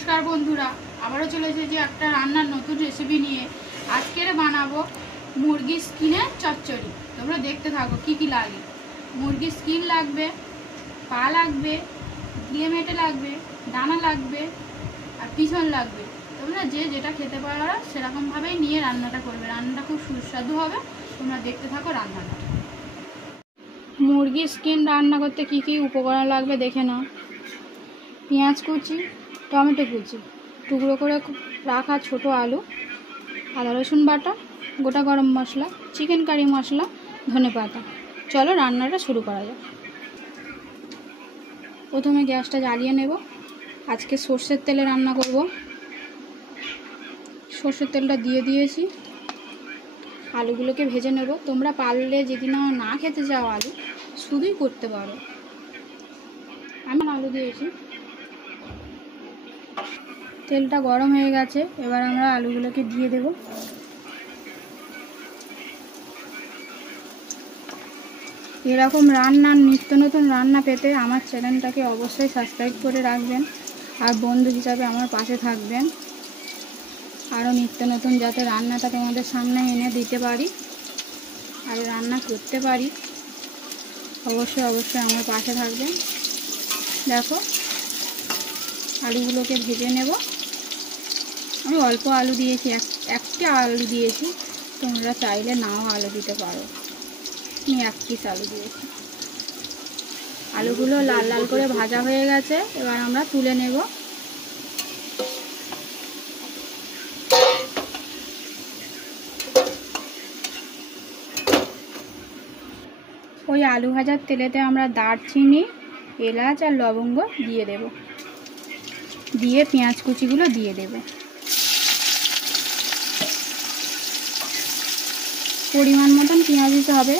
नमस्कार बंधुरा आबारो चले एसेছি একটা রান্নার নতুন রেসিপি নিয়ে। আজকে বানাবো মুরগির স্কিনের চচ্চড়ি। তোমরা দেখতে থাকো কি কি লাগে। মুরগির স্কিন লাগবে, পা লাগবে, গিয়ে মেটে লাগবে, ডানা লাগবে আর পিছন লাগবে। তোমরা যে যেটা খেতে পারো সেরকম ভাবেই নিয়ে রান্নাটা করবে। রান্নাটা খুব সুস্বাদু হবে। তোমরা দেখতে থাকো রান্নাটা। মুরগির স্কিন রান্না করতে কি কি উপকরণ লাগবে দেখে নাও। পেঁয়াজ কুচি, টমেটো কুচি, টুকরো করে রাখা ছোট আলু, আদা রসুন বাটা, গোটা গরম মশলা, চিকেন কারি মশলা, ধনেপাতা। চলো রান্নাটা শুরু করা যাক। প্রথমে গ্যাসটা জ্বালিয়ে নেব। আজকে সর্ষের তেলে রান্না করব। সর্ষের তেলটা দিয়ে দিয়েছি। আলুগুলোকে ভেজে নেব। তোমরা পারলে যদি না খেতে চাও আলু শুধুই করতে পারো। আমি আলু দিয়েছি। তেলটা গরম হয়ে গেছে, এবার আমরা আলুগুলোকে দিয়ে দেব। এরকম রান্নার নিত্য নতুন রান্না পেতে আমার চ্যানেলটাকে অবশ্যই সাবস্ক্রাইব করে রাখবেন আর বন্ধু হিসাবে আমার পাশে থাকবেন। আরও নিত্য নতুন যাতে রান্নাটা তোমাদের সামনে এনে দিতে পারি আর রান্না করতে পারি, অবশ্যই আমার পাশে থাকবেন। দেখো আলুগুলোকে ভেজে নেব। আমি অল্প আলু দিয়েছি, একটা আলু দিয়েছি। তোমরা চাইলে নাও আলু দিতে পারো। আমি এক পিস আলু দিয়েছি। আলুগুলো লাল লাল করে ভাজা হয়ে গেছে, এবার আমরা তুলে নেব। ওই আলু ভাজার তেলেতে আমরা দারচিনি, এলাচ আর লবঙ্গ দিয়ে দেব। দিয়ে পেঁয়াজ কুচিগুলো দিয়ে দেব। পরিমাণ মতন পেঁয়াজ দিতে হবে।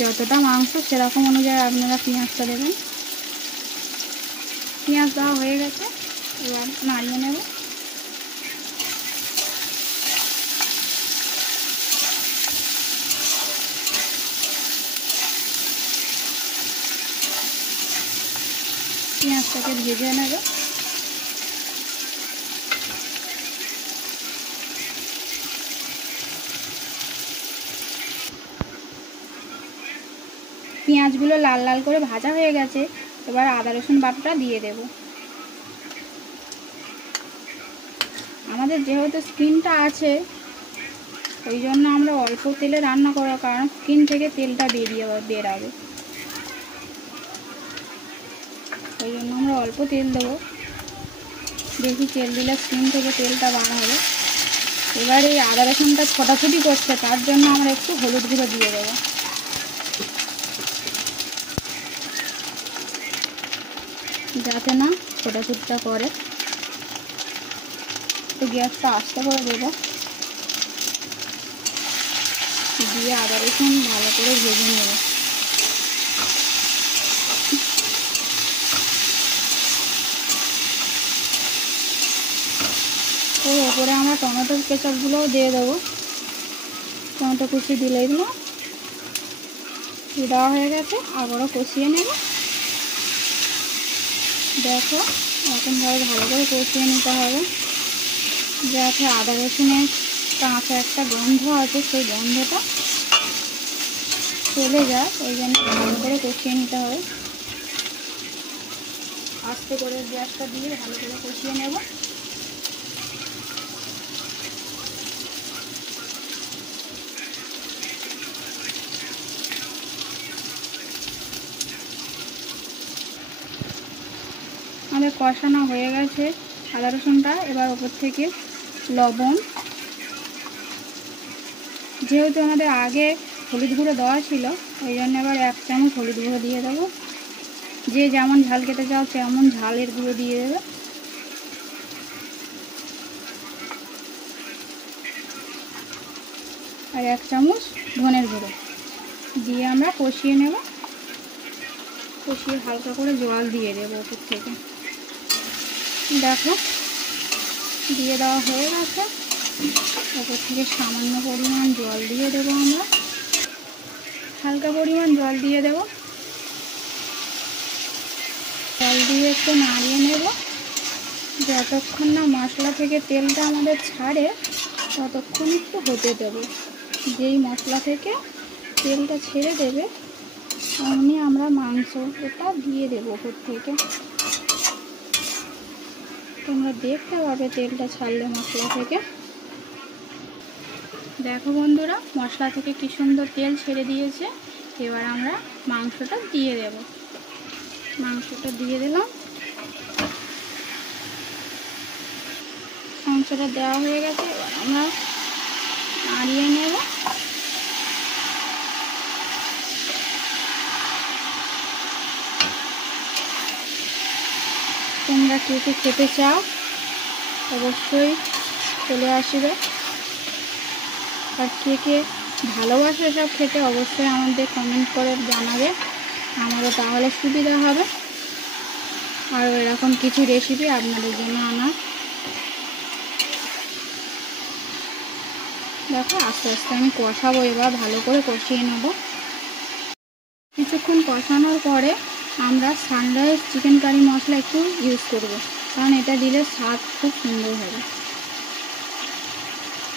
যতটা মাংস সেরকম অনুযায়ী আপনারা পেঁয়াজটা দেবেন। পেঁয়াজ দেওয়া হয়ে গেছে, এবার নাড়িয়ে নেব। পেঁয়াজটাকে ভেজে নেব। পেঁয়াজগুলো লাল লাল করে ভাজা হয়ে গেছে, এবার আদা রসুন বাটাটা দিয়ে দেব। আমাদের যেহেতু স্কিনটা আছে ওই জন্য আমরা অল্প তেলে রান্না করার কারণ স্কিন থেকে তেলটা বেরাবে, ওই জন্য আমরা অল্প তেল দেবো। বেশি তেল দিলে স্কিন থেকে তেলটা বার হবে। এবার এই আদা রসুনটা ছোটাছুটি করছে, তার জন্য আমরা একটু হলুদ গুঁড়ো দিয়ে দেবো। যাতে না ছোটাছুটিটা করে। তো গ্যাসটা আস্তে করে দেবো। দিয়ে আদা রসুন ভালো করে ভেজে নেব। ওর ওপরে আমরা টমেটোর কেচাপগুলোও দিয়ে দেবো। টমেটো কুচি দিলেই দিলাম। দেওয়া হয়ে গেছে, আবারও কষিয়ে নেব। দেখো এরকমভাবে ভালো করে কষিয়ে নিতে হবে যাতে আদা রসুনের কাঁচা একটা গন্ধ আছে সেই গন্ধটা চলে যায়। ওই জন্য ভালো করে কষিয়ে নিতে হবে। আস্তে করে গ্যাসটা দিয়ে ভালো করে কষিয়ে নেব। আমাদের কষানো হয়ে গেছে আদা রসুনটা। এবার ওপর থেকে লবণ, যেহেতু আমাদের আগে হলুদ গুঁড়ো দেওয়া ছিল ওই জন্য এবার 1 চামচ হলুদ গুঁড়ো দিয়ে দেবো। যে যেমন ঝাল খেতে চাও তেমন ঝালের গুঁড়ো দিয়ে দেবে। আর 1 চামচ ধনের গুঁড়ো দিয়ে আমরা কষিয়ে নেব। কষিয়ে হালকা করে জল দিয়ে দেবো ওপর থেকে। দেখো দিয়ে দেওয়া হয়ে গেছে। ওপর থেকে সামান্য পরিমাণ জল দিয়ে দেবো। আমরা হালকা পরিমাণ জল দিয়ে দেবো। জল জল দিয়ে একটু নাড়িয়ে নেব। যতক্ষণ না মশলা থেকে তেলটা আমাদের ছাড়ে ততক্ষণ একটু হতে দেবো। যেই মশলা থেকে তেলটা ছেড়ে দেবে অমনি আমরা মাংসটা দিয়ে দেবো উপর থেকে। তোমরা দেখতে পাবে তেলটা ছাড়লে মশলা থেকে। দেখো বন্ধুরা, মশলা থেকে কি সুন্দর তেল ছেড়ে দিয়েছে। এবার আমরা মাংসটা দিয়ে দেব। মাংসটা দিয়ে দিলাম। মাংসটা দেওয়া হয়ে গেছে, এবার আমরা নাড়িয়ে নেব। তোমরা কে কে খেতে চাও অবশ্যই চলে আসবে, আর কে কে ভালোবাসে এসব খেতে অবশ্যই আমাদের কমেন্ট করে জানাবে, আমারও তাহলে সুবিধা হবে আর এরকম কিছু রেসিপি আপনাদের জন্য আনা। দেখো আস্তে আস্তে আমি কষাবো, এবার ভালো করে কষিয়ে নেব। কিছুক্ষণ কষানোর পরে আমরা সানরাইজ চিকেন কারি মশলা একটু ইউজ করব, কারণ এটা দিলে স্বাদ খুব সুন্দর হবে।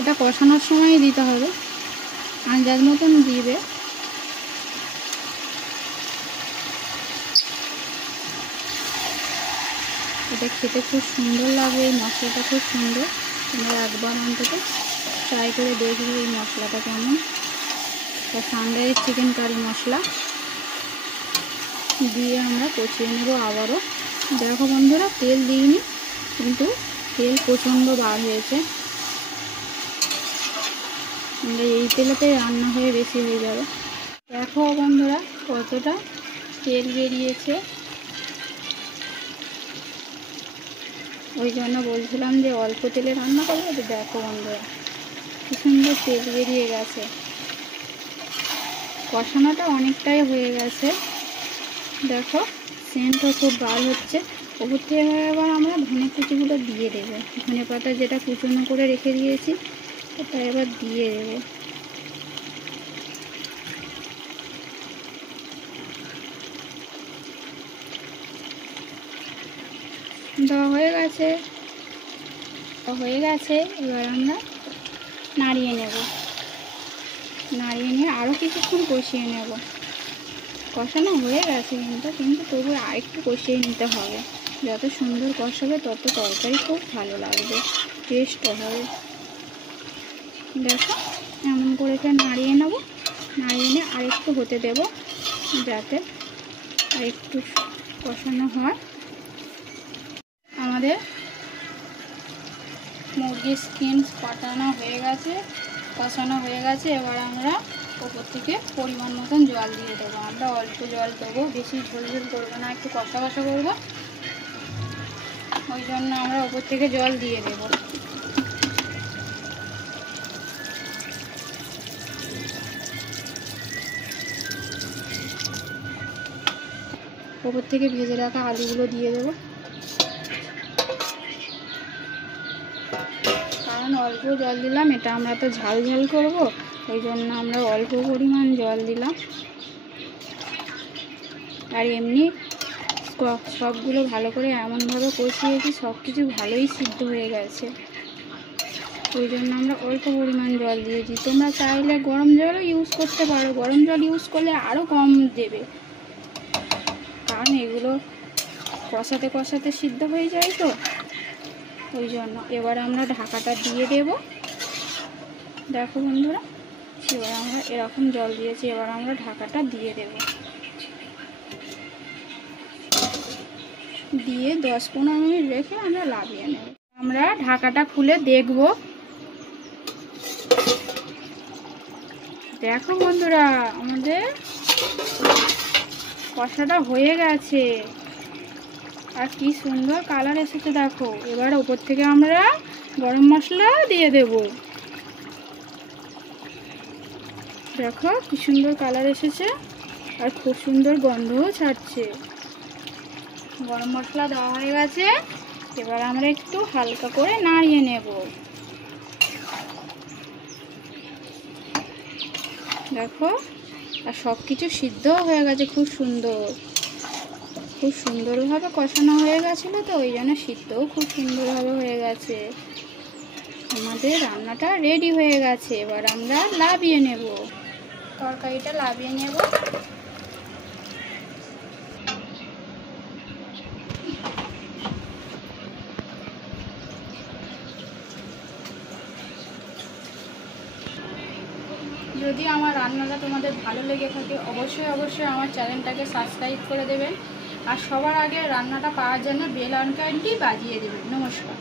এটা কষানোর সময়ই দিতে হবে, আন্দাজ মতন দিবে। এটা খেতে খুব সুন্দর লাগবে, এই মশলাটা খুব সুন্দর। তোমরা একবার অন্তত ট্রাই করে দেখবে এই মশলাটা কেমন। এটা সানরাইজ চিকেন কারি মশলা দিয়ে আমরা কষিয়ে নেব আবারও। দেখো বন্ধুরা, তেল দিইনি কিন্তু তেল প্রচণ্ড বার হয়েছে। আমরা এই তেলেতে রান্না হয়ে বেশি হয়ে যাবে। দেখো বন্ধুরা কতটা তেল বেরিয়েছে, ওই জন্য বলছিলাম যে অল্প তেলে রান্না করবো। তো দেখো বন্ধুরা কি সুন্দর তেল বেরিয়ে গেছে। কষানোটা অনেকটাই হয়ে গেছে। দেখো সেন্টও খুব বার হচ্ছে। ওপর থেকে এবার আমরা ধনে কুচিগুলো দিয়ে দেবো। ধনে পাতা যেটা কুচনো করে রেখে দিয়েছি এটা এবার দিয়ে দেবো। দেওয়া হয়ে গেছে, এবার আমরা নাড়িয়ে নেব। নাড়িয়ে নিয়ে আরও কিছুক্ষণ কষিয়ে নেব। কষানো হয়ে গেছে কিন্তু তবু আরেকটু কষিয়ে নিতে হবে। যত সুন্দর কষাবে তত তরকারি খুব ভালো লাগবে, টেস্টও হবে। দেখো এমন করে নাড়িয়ে নেব। নাড়িয়ে নিয়ে আরেকটু হতে দেব যাতে আরেকটু কষানো হয়। আমাদের মুরগির স্কিন কাটানো হয়ে গেছে, কষানো হয়ে গেছে। এবার আমরা ওপর থেকে পরিমাণ মতন জল দিয়ে দেবো। আমরা অল্প জল দেবো, বেশি ঝোল করবো না, একটু কষা কষা করবো, ওই জন্য আমরা ওপর থেকে জল দিয়ে দেব। ওপর থেকে ভেজে রাখা আলুগুলো দিয়ে দেবো। কারণ অল্প জল দিলাম, এটা আমরা তো ঝাল ঝাল করবো, ওই জন্য আমরা অল্প পরিমাণ জল দিলাম। আর এমনি সবগুলো ভালো করে এমনভাবে কষিয়েছি সব কিছু ভালোই সিদ্ধ হয়ে গেছে, ওই জন্য আমরা অল্প পরিমাণ জল দিয়েছি। তোমরা চাইলে গরম জলও ইউজ করতে পারো, গরম জল ইউজ করলে আরও কম দেবে, কারণ এগুলো কষাতে কষাতে সিদ্ধ হয়ে যায় তো, ওই জন্য। এবার আমরা ঢাকাটা দিয়ে দেব। দেখো বন্ধুরা, এবার আমরা এরকম জল দিয়েছি, এবার আমরা ঢাকাটা দিয়ে দেব। দিয়ে 10-15 মিনিট রেখে আমরা নামিয়ে নেব। আমরা ঢাকাটা খুলে দেখব। দেখো বন্ধুরা, আমাদের কষাটা হয়ে গেছে আর কি সুন্দর কালার এসেছে দেখো। এবার ওপর থেকে আমরা গরম মশলা দিয়ে দেব। দেখো কি সুন্দর কালার এসেছে আর খুব সুন্দর গন্ধও ছাড়ছে। গরম মশলা দেওয়া হয়ে গেছে, এবার আমরা একটু হালকা করে নাড়িয়ে নেব। দেখো আর সব কিছু সিদ্ধ হয়ে গেছে খুব সুন্দর। খুব সুন্দরভাবে কষানো হয়ে গেছিলো, তো ওই জন্য সিদ্ধও খুব সুন্দরভাবে হয়ে গেছে। আমাদের রান্নাটা রেডি হয়ে গেছে। এবার আমরা নামিয়ে নেব, তরকারিটা নামিয়ে নেব। যদি আমার রান্নাটা তোমাদের ভালো লেগে থাকে অবশ্যই অবশ্যই আমার চ্যানেলটাকে সাবস্ক্রাইব করে দেবেন, আর সবার আগে রান্নাটা পাওয়ার জন্য বেল আইকনটি বাজিয়ে দেবেন। নমস্কার।